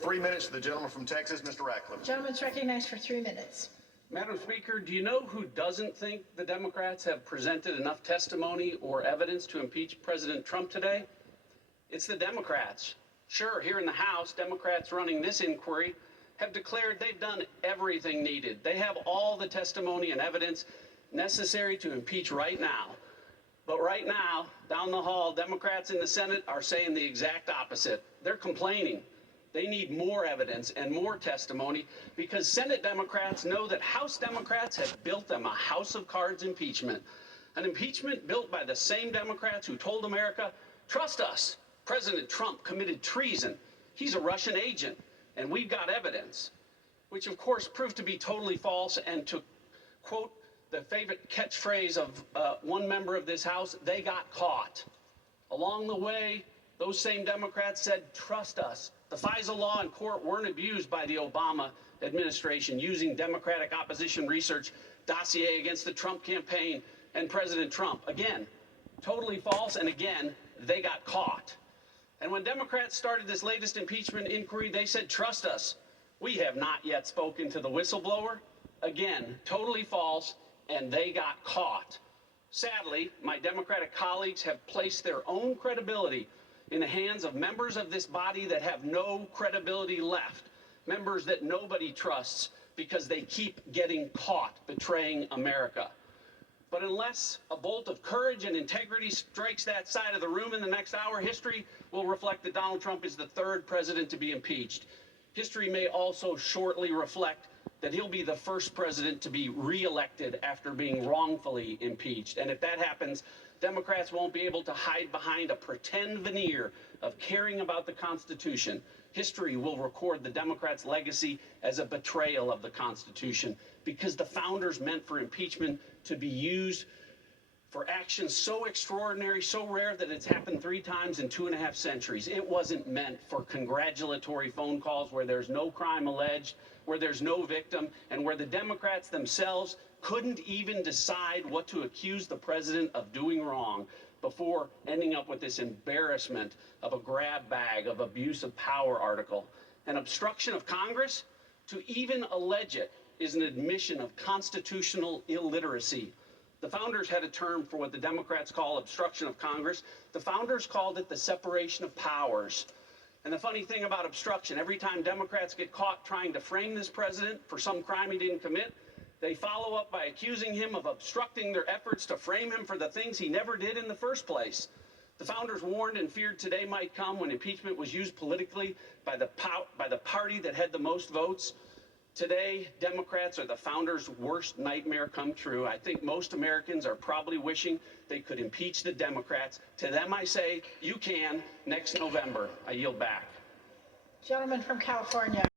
3 minutes to the gentleman from Texas, Mr. Ratcliffe. Gentleman's recognized for 3 minutes. Madam Speaker, do you know who doesn't think the Democrats have presented enough testimony or evidence to impeach President Trump today? It's the Democrats. Sure, here in the House, Democrats running this inquiry have declared they've done everything needed. They have all the testimony and evidence necessary to impeach right now. But right now, down the hall, Democrats in the Senate are saying the exact opposite. They're complaining. They need more evidence and more testimony because Senate Democrats know that House Democrats have built them a house of cards impeachment. An impeachment built by the same Democrats who told America, trust us, President Trump committed treason. He's a Russian agent, and we've got evidence, which of course proved to be totally false. And to quote the favorite catchphrase of one member of this House, they got caught. Along the way, those same Democrats said, trust us. The FISA law and court weren't abused by the Obama administration using Democratic opposition research dossier against the Trump campaign and President Trump. Again, totally false, and again, they got caught. And when Democrats started this latest impeachment inquiry, they said, trust us. We have not yet spoken to the whistleblower. Again, totally false, and they got caught. Sadly, my Democratic colleagues have placed their own credibility in the hands of members of this body that have no credibility left, members that nobody trusts because they keep getting caught betraying America. But unless a bolt of courage and integrity strikes that side of the room in the next hour, history will reflect that Donald Trump is the third president to be impeached. History may also shortly reflect that he'll be the first president to be reelected after being wrongfully impeached. And if that happens, Democrats won't be able to hide behind a pretend veneer of caring about the Constitution. History will record the Democrats' legacy as a betrayal of the Constitution because the founders meant for impeachment to be used for actions so extraordinary, so rare that it's happened 3 times in 2.5 centuries. It wasn't meant for congratulatory phone calls where there's no crime alleged, where there's no victim, and where the Democrats themselves couldn't even decide what to accuse the president of doing wrong before ending up with this embarrassment of a grab bag of abuse of power article. An obstruction of Congress, to even allege it, is an admission of constitutional illiteracy. The founders had a term for what the Democrats call obstruction of Congress. The founders called it the separation of powers. And the funny thing about obstruction, every time Democrats get caught trying to frame this president for some crime he didn't commit, they follow up by accusing him of obstructing their efforts to frame him for the things he never did in the first place. The founders warned and feared today might come when impeachment was used politically by the party that had the most votes. Today, Democrats are the founders' worst nightmare come true. I think most Americans are probably wishing they could impeach the Democrats. To them, I say, you can next November. I yield back. Gentleman from California.